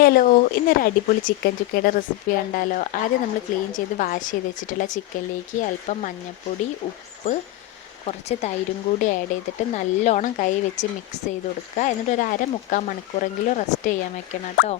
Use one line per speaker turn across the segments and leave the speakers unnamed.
Hello ഇന്നൊരു അടിപൊളി chicken ചുക്കയുടെ recipe ഉണ്ടല്ലോ ആദ്യം നമ്മൾ ക്ലീൻ ചെയ്ത് വാഷ് ചെയ്ത് വെച്ചിട്ടുള്ള ചിക്കനിലേക്ക് അല്പം മഞ്ഞൾപ്പൊടി ഉപ്പ് കുറച്ച് തൈരും കൂടി ആഡ് ചെയ്തിട്ട് നല്ലോണം കൈ വെച്ച് മിക്സ് ചെയ്ത് കൊടുക്കുക. എന്നിട്ട് ഒരു അര മുക്കാൽ മണിക്കൂറെങ്കിലും റെസ്റ്റ് ചെയ്യാൻ വെക്കണം കേട്ടോ.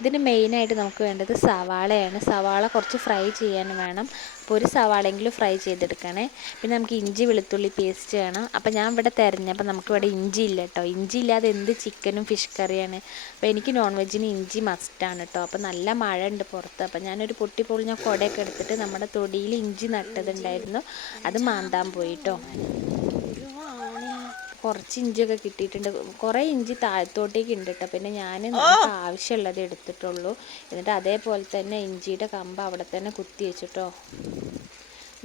ഇതിന് മെയിനായിട്ട് നമുക്ക് വേണ്ടത് സവാളയാണ്. സവാള കുറച്ച് ഫ്രൈ ചെയ്യാൻ വേണം. അപ്പോൾ ഒരു സവാളയെങ്കിലും ഫ്രൈ ചെയ്തെടുക്കണേ. പിന്നെ നമുക്ക് ഇഞ്ചി വെളുത്തുള്ളി പേസ്റ്റ് വേണം. അപ്പോൾ ഞാൻ ഇവിടെ തിരഞ്ഞപ്പോൾ നമുക്ക് ഇവിടെ ഇഞ്ചി ഇല്ല കേട്ടോ ഇഞ്ചി ഇല്ലാതെ എന്ത് ചിക്കനും ഫിഷ് കറിയാണ് അപ്പോൾ എനിക്ക് നോൺ വെജിന് ഇഞ്ചി മസ്റ്റാണ് കേട്ടോ അപ്പോൾ നല്ല മഴ ഉണ്ട് പുറത്ത്. അപ്പോൾ ഞാനൊരു പൊട്ടിപ്പൊളിഞ്ഞ കുടയൊക്കെ എടുത്തിട്ട് നമ്മുടെ തൊടിയിൽ ഇഞ്ചി നട്ടതുണ്ടായിരുന്നു. അത് മാന്താൻ പോയി കേട്ടോ കുറച്ച് ഇഞ്ചിയൊക്കെ കിട്ടിയിട്ടുണ്ട്. കുറേ ഇഞ്ചി താഴത്തോട്ടേക്ക് ഉണ്ട് കേട്ടോ പിന്നെ ഞാൻ നമുക്ക് ആവശ്യമുള്ളത് എടുത്തിട്ടുള്ളൂ. എന്നിട്ട് അതേപോലെ തന്നെ ഇഞ്ചിയുടെ കമ്പ് അവിടെ തന്നെ കുത്തി വെച്ചിട്ടോ.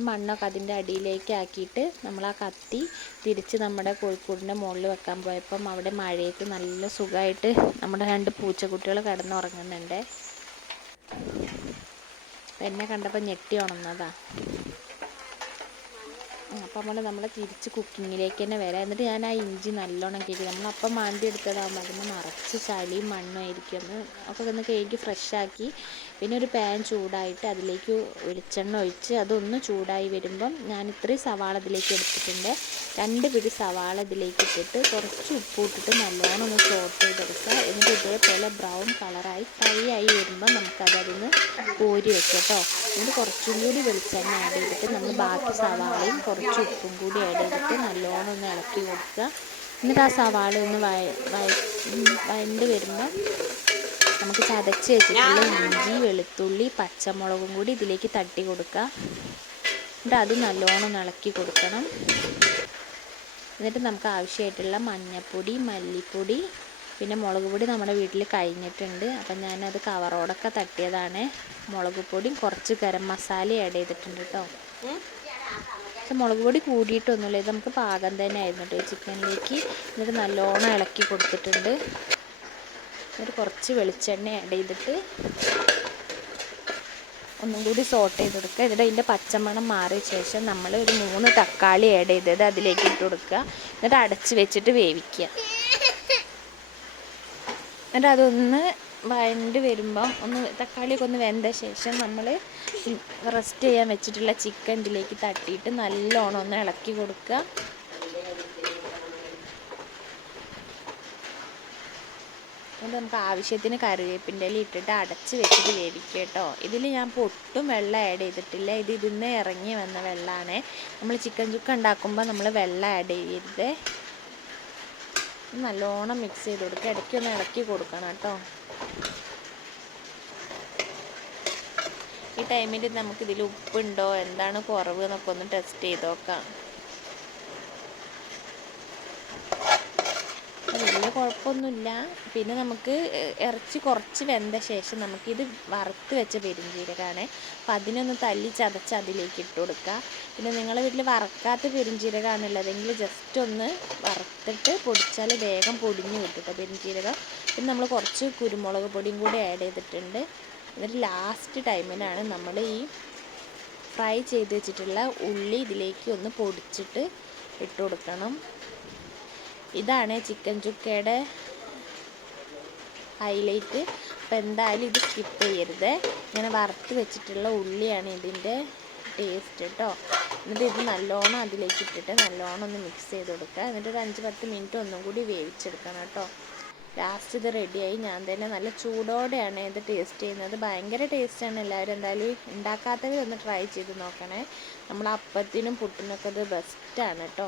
മണ്ണൊക്കെ അതിന്റെ അടിയിലേക്ക് ആക്കിയിട്ട് നമ്മൾ ആ കത്തി തിരിച്ച് നമ്മുടെ കോഴിക്കോടിന്റെ മുകളിൽ വെക്കാൻ പോയപ്പം അവിടെ മഴയത്ത് നല്ല സുഖമായിട്ട് നമ്മുടെ രണ്ട് പൂച്ചക്കുട്ടികൾ കിടന്നുറങ്ങുന്നുണ്ട്. എന്നെ കണ്ടപ്പോൾ ഞെട്ടി ഉണർന്നതാണ് അപ്പോൾ നമ്മൾ തിരിച്ച് കുക്കിങ്ങിലേക്ക് തന്നെ വരാം. എന്നിട്ട് ഞാൻ ആ ഇഞ്ചി നല്ലോണം കേൾക്കും നമ്മളപ്പം മാന്തി എടുത്തതാകുമ്പോൾ അതിന് നിറച്ച് ചളിയും മണ്ണും ആയിരിക്കും. ഒന്ന് ഒക്കെ ഒന്ന് കേക്ക് ഫ്രഷാക്കി പിന്നെ ഒരു പാൻ ചൂടായിട്ട് അതിലേക്ക് വെളിച്ചെണ്ണ ഒഴിച്ച് അതൊന്ന് ചൂടായി വരുമ്പം ഞാൻ ഇത്രയും സവാള ഇതിലേക്ക് എടുത്തിട്ടുണ്ട്. രണ്ട് പിടി സവാള ഇതിലേക്ക് ഇട്ടിട്ട് കുറച്ച് ഉപ്പ് ഇട്ടിട്ട് നല്ലോണം ഒന്ന് സോട്ട് ചെയ്തെടുക്കുക. എന്നിട്ട് ഇതേപോലെ ബ്രൗൺ കളറായി ഫ്രൈ ആയി വരുമ്പോൾ നമുക്കത് കോരി വെക്കാം കേട്ടോ എന്നിട്ട് കുറച്ചും കൂടി വെളിച്ചെണ്ണ ആഡ് ചെയ്തിട്ട് നമ്മൾ ബാക്കി സവാളയും കുറച്ച് ഉപ്പും കൂടി ആഡ് ചെയ്തിട്ട് നല്ലോണം ഒന്ന് ഇളക്കി കൊടുക്കുക. എന്നിട്ട് ആ സവാള ഒന്ന് വയ വയ വയണ്ട് വരുമ്പോൾ നമുക്ക് ചതച്ച് വെച്ചിട്ടുള്ള ഇഞ്ചി വെളുത്തുള്ളി പച്ചമുളകും കൂടി ഇതിലേക്ക് തട്ടി കൊടുക്കുക. എന്നിട്ട് അത് നല്ലോണം ഇളക്കി കൊടുക്കണം. എന്നിട്ട് നമുക്ക് ആവശ്യമായിട്ടുള്ള മഞ്ഞൾപ്പൊടി മല്ലിപ്പൊടി പിന്നെ മുളക് പൊടി നമ്മുടെ വീട്ടിൽ കഴിഞ്ഞിട്ടുണ്ട്. അപ്പം ഞാനത് കവറോടൊക്കെ തട്ടിയതാണ്. മുളക് പൊടിയും കുറച്ച് ഗരം മസാല ആഡ് ചെയ്തിട്ടുണ്ട് കേട്ടോ. പക്ഷെ മുളക് പൊടി കൂടിയിട്ടൊന്നുമില്ല. ഇത് നമുക്ക് പാകം തന്നെ ആയിരുന്നു കേട്ടോ ചിക്കനിലേക്ക് എന്നിട്ട് നല്ലോണം ഇളക്കി കൊടുത്തിട്ടുണ്ട്. എന്നിട്ട് കുറച്ച് വെളിച്ചെണ്ണ ആഡ് ചെയ്തിട്ട് ഒന്നും കൂടി സോട്ട് ചെയ്ത് കൊടുക്കുക. എന്നിട്ട് അതിന്റെ പച്ചമണം മാറിയ ശേഷം നമ്മൾ ഒരു മൂന്ന് തക്കാളി ആഡ് ചെയ്തത് അതിലേക്ക് ഇട്ട് കൊടുക്കുക. എന്നിട്ട് അടച്ച് വെച്ചിട്ട് വേവിക്കുക. എന്നിട്ട് അതൊന്ന് വഴണ്ട് വരുമ്പം ഒന്ന് തക്കാളിയൊക്കെ ഒന്ന് വെന്ത ശേഷം നമ്മൾ റെസ്റ്റ് ചെയ്യാൻ വെച്ചിട്ടുള്ള ചിക്കൻ ഇതിലേക്ക് തട്ടിയിട്ട് നല്ലോണം ഒന്ന് ഇളക്കി കൊടുക്കുക. എന്നിട്ട് നമുക്ക് ആവശ്യത്തിന് കറിവേപ്പിന്റെ ഇല ഇട്ടിട്ട് അടച്ച് വെച്ചിട്ട് വേവിക്കുക കേട്ടോ. ഇതിൽ ഞാൻ ഇപ്പോൾ ഒട്ടും വെള്ളം ആഡ് ചെയ്തിട്ടില്ല. ഇത് ഇതിൽ നിന്ന് ഇറങ്ങി വന്ന വെള്ളമാണ് നമ്മൾ ചിക്കൻ ചുക്ക ഉണ്ടാക്കുമ്പോൾ നമ്മൾ വെള്ളം ആഡ് ചെയ്യരുത്. നല്ലോണം മിക്സ് ചെയ്ത് കൊടുക്കുക ഇടയ്ക്കൊന്ന് ഇളക്കി കൊടുക്കണം കേട്ടോ. ഈ ടൈമിൽ നമുക്ക് ഇതിൽ ഉപ്പുണ്ടോ? എന്താണ് കുറവ് എന്നൊക്കെ ഒന്ന് ടെസ്റ്റ് ചെയ്ത് നോക്കാം. കുഴപ്പമൊന്നുമില്ല. പിന്നെ നമുക്ക് ഇറച്ചി കുറച്ച് വെന്ത ശേഷം നമുക്കിത് വറുത്ത് വെച്ച പെരുംജീരകമാണ്. അപ്പം അതിനൊന്ന് തല്ലി ചതച്ച് അതിലേക്ക് ഇട്ട് കൊടുക്കുക പിന്നെ നിങ്ങളെ വീട്ടിൽ വറക്കാത്ത പെരുംജീരകമാണുള്ളതെങ്കിൽ ജസ്റ്റ് ഒന്ന് വറുത്തിട്ട് പൊടിച്ചാൽ വേഗം പൊടിഞ്ഞ് കിട്ടും കേട്ടോ പെരുംജീരകം. പിന്നെ നമ്മൾ കുറച്ച് കുരുമുളക് പൊടിയും കൂടി ആഡ് ചെയ്തിട്ടുണ്ട്. എന്നിട്ട് ലാസ്റ്റ് ടൈമിലാണ് നമ്മൾ ഈ ഫ്രൈ ചെയ്ത് വെച്ചിട്ടുള്ള ഉള്ളി ഇതിലേക്ക് ഒന്ന് പൊടിച്ചിട്ട് ഇട്ട് കൊടുക്കണം. ഇതാണ് ചിക്കൻ ചുക്കയുടെ ഹൈലൈറ്റ്. അപ്പോൾ എന്തായാലും ഇത് സ്കിപ്പ് ചെയ്യരുത്. ഇങ്ങനെ വറുത്ത് വെച്ചിട്ടുള്ള ഉള്ളിയാണ് ഇതിന്റെ ടേസ്റ്റ് കേട്ടോ എന്നിട്ട് ഇത് നല്ലോണം അതിലേക്ക് ഇട്ടിട്ട് നല്ലോണം ഒന്ന് മിക്സ് ചെയ്ത് കൊടുക്കുക. എന്നിട്ട് ഒരു അഞ്ച് പത്ത് മിനിറ്റ് ഒന്നും കൂടി വേവിച്ചെടുക്കണം കേട്ടോ. ലാസ്റ്റ് ഇത് റെഡിയായി ഞാൻ തന്നെ നല്ല ചൂടോടെയാണ് ഇത് ടേസ്റ്റ് ചെയ്യുന്നത്. ഭയങ്കര ടേസ്റ്റാണ് എല്ലാവരും എന്തായാലും ഉണ്ടാക്കാത്തവരൊന്ന് ട്രൈ ചെയ്ത് നോക്കണേ. നമ്മൾ അപ്പത്തിനും പുട്ടിനൊക്കെ ഇത് ബെസ്റ്റാണ് കേട്ടോ.